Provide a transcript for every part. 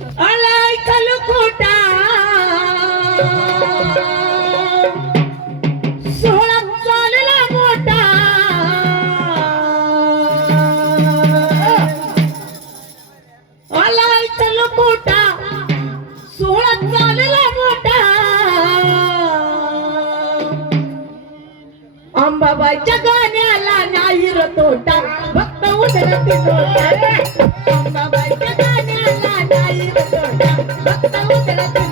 अलाय कलकोटा सोळा चालला मोठा अलाय कलकोटा सोळा चालला मोठा अंबाबाईच्या गाण्याला नाही तोटा फक्त उतरते अंबाबाईच्या Bakit ang usin at ang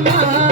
ना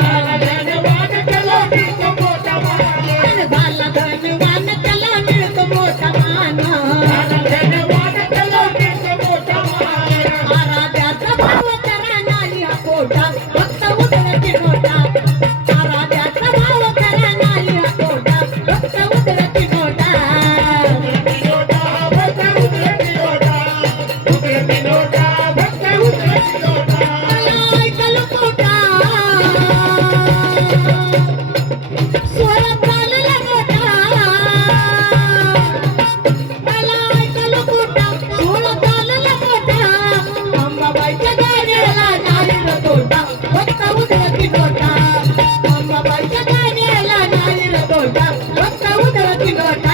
ಓಟ ರಕ್ತ ಊಟ ತಿನ್ನೋಟ